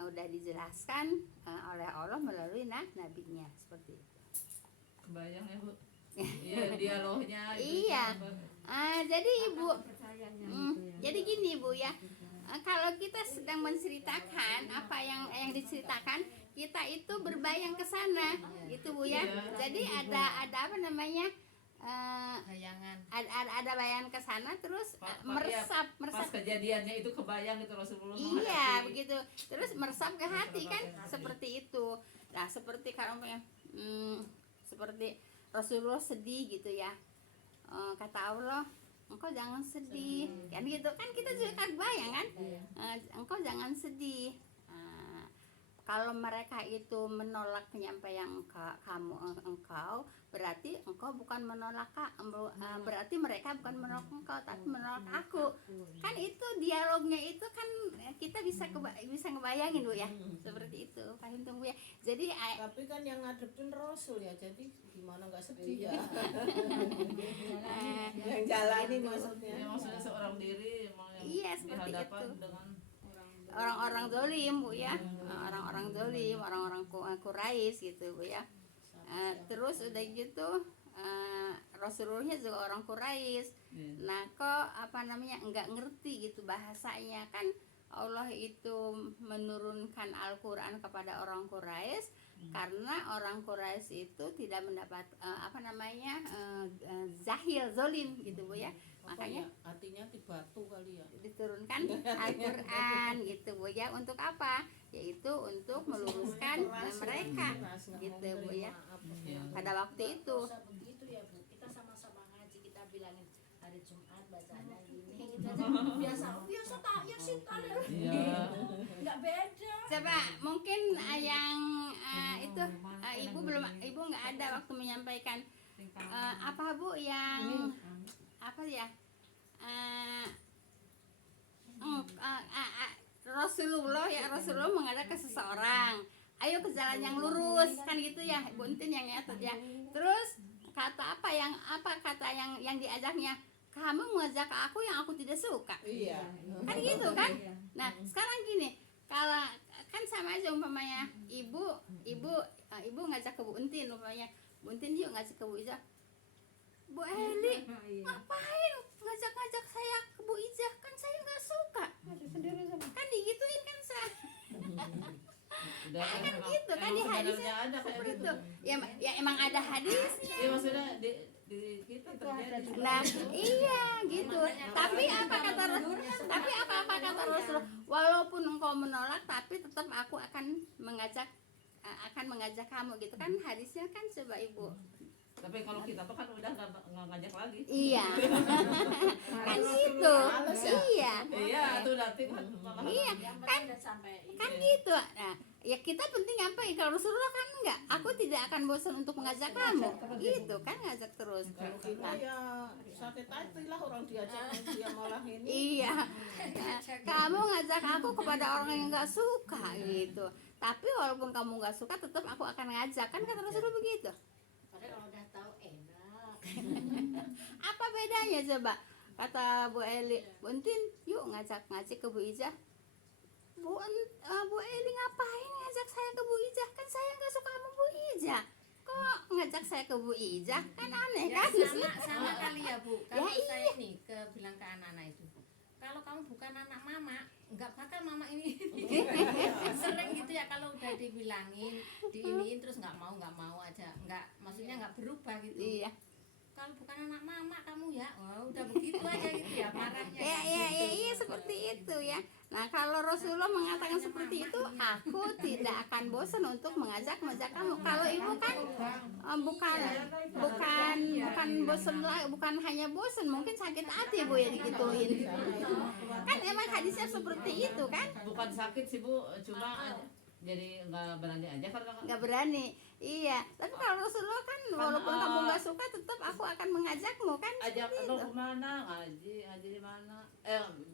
Udah dijelaskan oleh Allah melalui nabinya seperti itu. Kebayang ya Bu. Iya, dialognya Iya. Jadi Ibu, jadi gini Bu ya, kalau kita sedang menceritakan apa yang diceritakan, kita itu berbayang ke sana, gitu Bu ya. Jadi ada apa namanya? bayangan. Ada bayangan ke sana, terus meresap. Pas kejadiannya itu kebayang gitu Rasulullah. Iya, begitu. Terus meresap ke hati kan, seperti itu. Nah, seperti kalau seperti Rasulullah sedih gitu ya. Kata Allah, engkau jangan sedih. Kan gitu kan, kita juga kan bayang kan. Engkau jangan sedih. Kalau mereka itu menolak penyampaian engkau, berarti engkau bukan menolak berarti mereka bukan menolak engkau, tapi menolak aku. Kan itu dialognya itu kan kita bisa ngebayangin Bu ya, seperti itu. Paham tuh Bu ya. Jadi Tapi kan yang ngadepin Rasul ya, jadi gimana nggak sedih ya? Yang jalanin maksudnya. Ya, maksudnya seorang diri emang yang Iya, seperti dihadapan itu. dengan orang-orang zalim Bu ya, orang-orang zalim, orang-orang Quraisy gitu Bu ya. Terus udah gitu Rasulullahnya juga orang Quraisy. Nah kok apa namanya nggak ngerti gitu bahasanya kan. Allah itu menurunkan Al-Quran kepada orang Quraisy karena orang Quraisy itu tidak mendapat zahil, zolim gitu Bu ya. Makanya artinya di batu kali ya. diturunkan Al-Quran gitu Bu ya. Untuk apa? Yaitu untuk meluruskan mereka gitu Bu ya. Pada waktu itu Begitu ya Bu, kita sama-sama ngaji, kita bilangin hari Jumat bacanya gini gitu aja. biasa tak ya sih iya. nggak beda. coba mungkin yang itu ibu nggak ada waktu menyampaikan apa Bu yang apa ya Rasulullah menghadap ke seseorang, ayo ke jalan yang lurus kan gitu ya Bu Entin yang nyatet ya. Terus kata yang diajaknya, kamu mengajak aku yang aku tidak suka. Iya. Kan gitu kan. Nah sekarang gini, kalau kan sama aja umpamanya ibu ngajak ke Bu Entin, umpamanya Bu Entin yuk ngajak ke Bu Ijah, Bu Eli ngapain ngajak saya ke Bu Ijah, kan saya nggak suka. Kan digituin kan Udah kan memang- gitu kan emang di hadisnya sebenarnya ada kayak seperti gitu. itu. Ya emang ada hadisnya. Iya, maksudnya di kita terjadi. Nah, iya gitu. Tapi apa kata Rasulullah? Walaupun engkau menolak, tapi tetap aku akan mengajak kamu gitu kan, hadisnya kan coba Ibu. Tapi kalau kita tuh kan udah nggak ngajak lagi. Iya. Kan gitu. Iya. Iya, itu nanti kan malah. Iya, kan gitu. Nah, ya kita penting apa ya, kalau Rasulullah kan enggak, aku tidak akan bosan untuk mengajak kamu gitu kan, ngajak terus. Kalau kita ya sakit hati lah orang diajak dia malah ini. Iya. Nah, kamu ngajak aku kepada orang yang nggak suka gitu. Tapi walaupun kamu nggak suka, tetap aku akan ngajak kan, kata Rasulullah begitu. Padahal kalau udah tahu enak. Apa bedanya coba? Kata Bu Eli, Bu Entin, yuk ngajak ngaji ke Bu Ijah. Bu Eli ngapain ngajak saya ke Bu Ijah? Kan saya nggak suka sama Bu Ijah. Kok ngajak saya ke Bu Ijah? Kan aneh Ya, kan? sama kali ya Bu. Kalau Ya, saya nih bilang ke anak-anak itu, kalau kamu bukan anak mama, nggak bakal mama ini. Sering gitu ya kalau udah dibilangin, diiniin terus nggak mau aja, maksudnya nggak berubah gitu. Iya. Kalau bukan anak mama kamu ya, udah begitu aja gitu ya marahnya. Iya seperti itu ya. Nah kalau Rasulullah mengatakan seperti itu, aku tidak akan bosan untuk mengajak kamu. Kalau ibu kan bukan bosan lah, bukan hanya bosan, mungkin sakit hati Bu ya digituin. Kan emang hadisnya seperti itu kan? Bukan sakit sih Bu, cuma jadi nggak berani aja karena Nggak berani. Iya. Tapi kalau Rasulullah kan walaupun kamu nggak suka, tetap aku akan mengajakmu kan? ajak Seperti dong itu. kemana ngaji di mana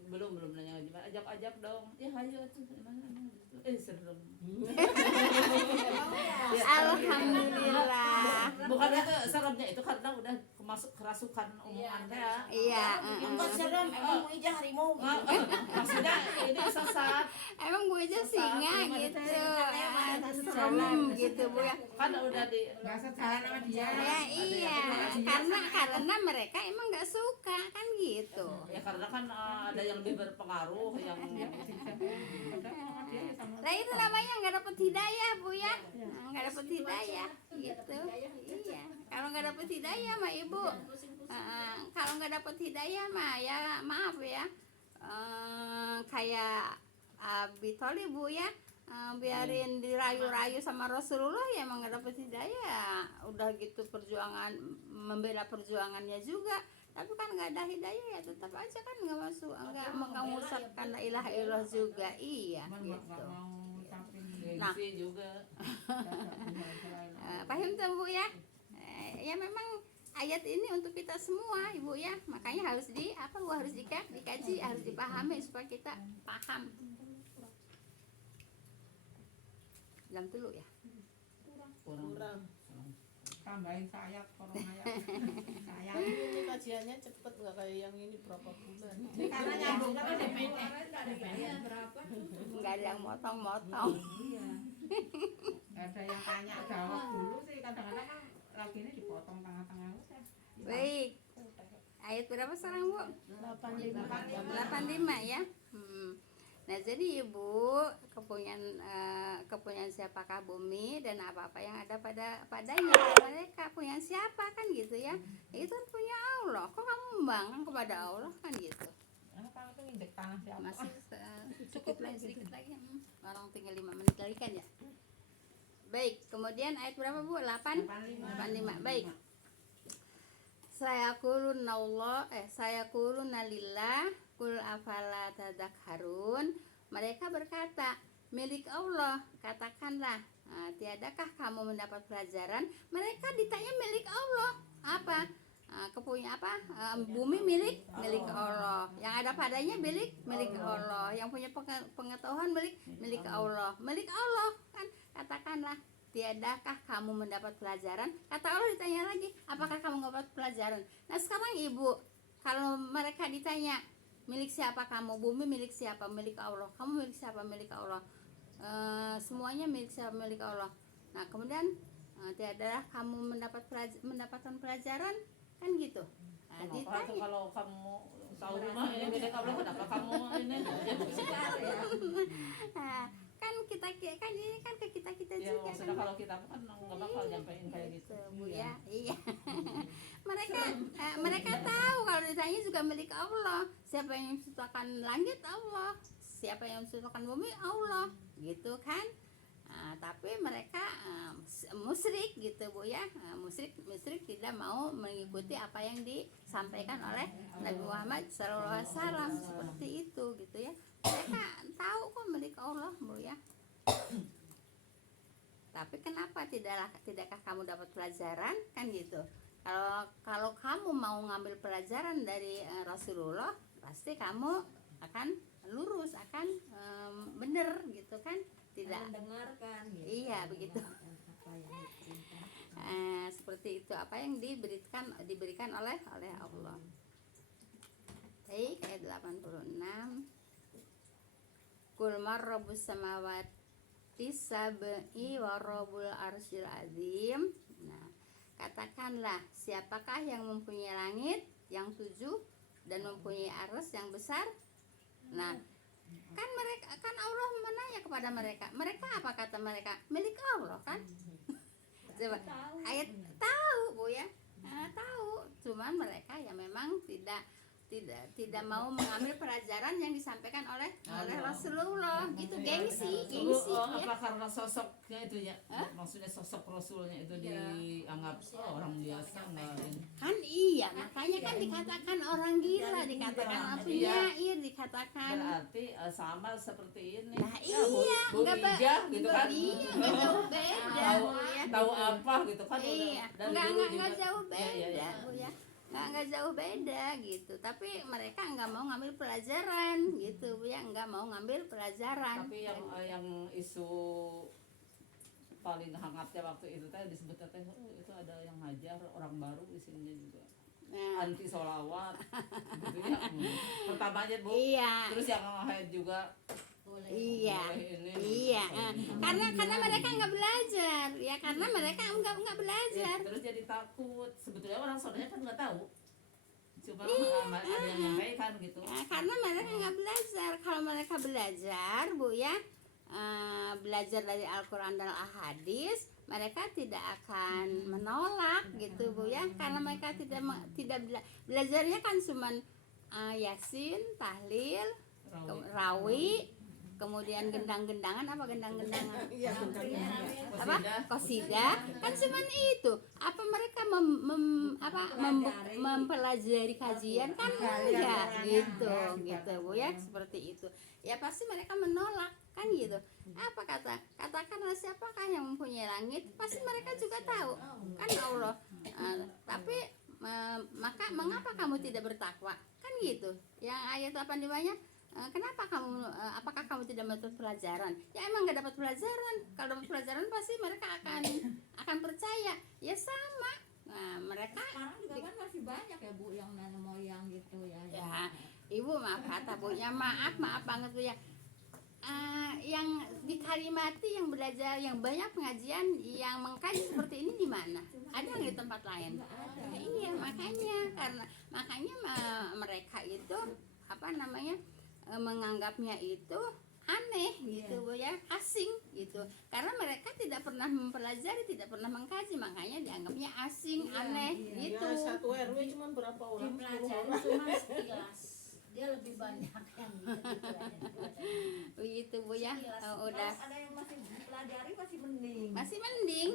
belum nanya ngaji mana ajak dong ya hayo tuh di mana serem Alhamdulillah. bukan itu seremnya itu karena udah masuk kerasukan omongan teh Iya. Bukan serem, emang mau ijah harimau. maksudnya ini sesat Emang Bu aja singa gitu, serem gitu Bu ya. kan udah di Nggak sejalan sama dia. Ya iya, karena mereka emang nggak suka kan gitu. ya karena kan ada yang lebih berpengaruh yang Nah itu namanya nggak dapet hidayah Bu ya, nggak dapet hidayah gitu. Iya, kalau nggak dapet hidayah mah Ibu, kalau nggak dapet hidayah mah ya maaf ya, kayak Abi Thalib Bu ya. Biarin dirayu-rayu sama Rasulullah ya emang gak dapet hidayah. Udah gitu perjuangan, membela perjuangannya juga, tapi kan nggak ada hidayah ya tetap aja kan nggak masuk, nggak mengucapkan la ilaha illallah juga. Iya gitu. Nah. gengsi juga Paham tuh Bu ya? Ya memang ayat ini untuk kita semua Ibu ya, makanya harus dikaji, harus dipahami supaya kita paham. Jam dulu ya. kurang Tambahin sayap, korong ayat. Sayap. Ini kajiannya cepet nggak kayak yang ini berapa bulan? Karena nyambung kan DPD. Nggak ada yang motong-motong. Ada yang tanya jawab dulu sih, kadang-kadang kan lagi ini dipotong tengah-tengah udah. Baik. Ayat berapa sekarang Bu? 85 ya. Nah jadi Ibu, kepunyaan siapakah bumi dan apa-apa yang ada padanya? Mereka punya siapa kan gitu ya? Itu kan punya Allah. Kok kamu membangkang kepada Allah kan gitu? Kalau tuh nginjek tanah siapa? Masih sedikit lagi. Orang tinggal 5 menit lagi kan ya? Baik, kemudian ayat berapa Bu? 85. Baik. Saya kuluna lillah kul afala tadakharun. Mereka berkata, milik Allah, katakanlah, tiadakah kamu mendapat pelajaran? Mereka ditanya milik Allah. Apa? Bumi milik Allah. Yang ada padanya milik Allah. Yang punya pengetahuan milik Allah. Milik Allah kan, katakanlah, tiadakah kamu mendapat pelajaran? Kata Allah ditanya lagi, apakah kamu mendapat pelajaran? Nah sekarang Ibu, kalau mereka ditanya milik siapa kamu, bumi milik siapa? Milik Allah. Kamu milik siapa? Milik Allah. Semuanya milik siapa? Milik Allah. Nah kemudian tiadalah kamu mendapatkan pelajaran kan gitu. Nah, kenapa tuh kalau kamu tahu rumah ini gede kabel kenapa kamu ini kan kita kan ini kan ke kita ya juga maksudnya kan. kalau kita kan nggak bakal nyampein kayak gitu Bu ya, iya. mereka tahu kalau ditanya juga milik Allah. Siapa yang menciptakan langit? Allah. Siapa yang menciptakan bumi? Allah. Gitu kan? Tapi mereka musyrik gitu Bu ya. Musyrik tidak mau mengikuti apa yang disampaikan oleh Nabi Muhammad SAW seperti itu gitu ya. Mereka tahu kok milik Allah Bu ya. Tapi kenapa tidakkah kamu dapat pelajaran kan gitu? Kalau kamu mau ngambil pelajaran dari Rasulullah, pasti kamu akan lurus, akan benar gitu kan? Tidak mendengarkan gitu. Iya begitu. Apa yang diperintahkan. Seperti itu apa yang diberikan oleh Allah. Baik, ayat 86. Kul man rabbus samawati sab'i wa rabbul arsyil azim. Nah, katakanlah siapakah yang mempunyai langit yang 7 dan mempunyai arsy yang besar. Nah, kan Allah menanya kepada mereka. Mereka apa kata mereka? Milik Allah kan? Coba ayat tahu Bu ya. Tahu, cuman mereka ya memang tidak mau mengambil pelajaran yang disampaikan oleh Rasulullah. Itu gengsi ya. Apa karena sosoknya itu ya? Maksudnya sosok Rasulnya itu dianggap orang biasa nggak ini. Kan iya, makanya kan dikatakan orang gila, dikatakan penyair, dikatakan. Berarti sama seperti ini. Nah Ya, iya, Bu Ija gitu kan. Iya, nggak jauh beda Bu ya. Tahu apa gitu kan? Iya, Dari dulu juga. nggak jauh beda Iya. Bu ya. Nggak jauh beda gitu, tapi mereka nggak mau ngambil pelajaran gitu Bu ya, nggak mau ngambil pelajaran. Tapi yang isu paling hangatnya waktu itu teh disebutnya teh itu ada yang ngajar orang baru isinya juga Nah, anti sholawat gitu ya. Pertamanya Bu, iya, terus yang haid juga iya, boleh ini. iya. Karena mereka nggak belajar, ya karena mereka nggak belajar. Terus jadi takut. Sebetulnya orang saudaranya kan nggak tahu. Cuma Iya, ada yang nyampaikan gitu. Ya, karena mereka nggak belajar. Kalau mereka belajar, Bu ya, belajar dari Al-Quran dan Al-Hadis, mereka tidak akan menolak gitu Bu ya. Karena mereka tidak belajarnya kan cuman Yasin, tahlil, rawi, kemudian gendang-gendangan kosida kan cuman itu. Apa mereka mempelajari kajian kan enggak gitu Bu ya, seperti itu ya. Pasti mereka menolak kan gitu. Apa katakanlah siapakah yang mempunyai langit, pasti mereka juga tahu kan Allah. Tapi maka mengapa kamu tidak bertakwa kan gitu. Yang ayat 85-nya, kenapa apakah kamu tidak mendapat pelajaran? Ya emang nggak dapat pelajaran. Kalau dapat pelajaran pasti mereka akan percaya. Ya sama. Nah, mereka Sekarang juga kan masih banyak ya Bu yang nenek moyang gitu ya. ya, Ibu maaf kata Bu ya, maaf banget Bu ya. Yang di Kalimati yang belajar, yang banyak pengajian, yang mengkaji seperti ini di mana? Ada nggak di tempat lain? Iya, makanya mereka itu menganggapnya itu aneh gitu Bu ya, asing gitu. Karena mereka tidak pernah mempelajari, tidak pernah mengkaji, makanya dianggapnya asing, aneh gitu. Ya, satu RW cuma berapa orang? 10 Dipelajari orang. cuma sekilas, dia lebih banyak yang gitu. Begitu Bu ya. Udah Kalau ada yang masih dipelajari masih mending. mending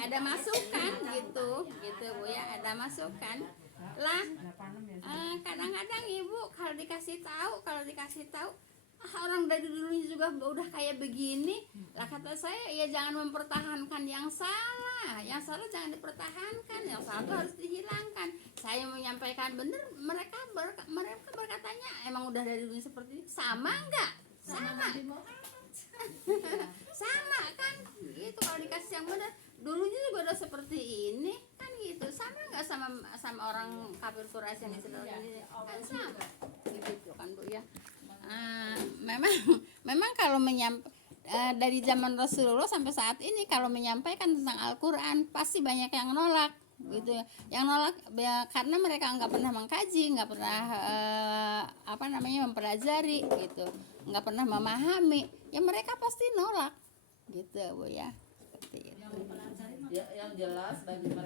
ada masukan gitu Bu ya, ada masukan lah. Kadang-kadang Ibu kalau dikasih tahu orang dari dulu juga udah kayak begini lah, kata saya ya jangan mempertahankan yang salah jangan dipertahankan, yang salah harus dihilangkan. Saya menyampaikan benar, mereka berkatanya emang udah dari dulu seperti ini. Sama enggak? Sama kan gitu. Kalau dikasih yang benar, dulunya juga udah seperti ini kan gitu. Sama enggak sama orang kafir Quraisy yang ini kan sama gitu kan Bu ya. Memang kalau dari zaman Rasulullah sampai saat ini kalau menyampaikan tentang Al-Quran pasti banyak yang nolak gitu ya. Yang nolak ya, karena mereka nggak pernah mengkaji, nggak pernah mempelajari gitu, nggak pernah memahami, ya mereka pasti nolak gitu Bu ya, seperti itu. Ya, yang jelas bagi mereka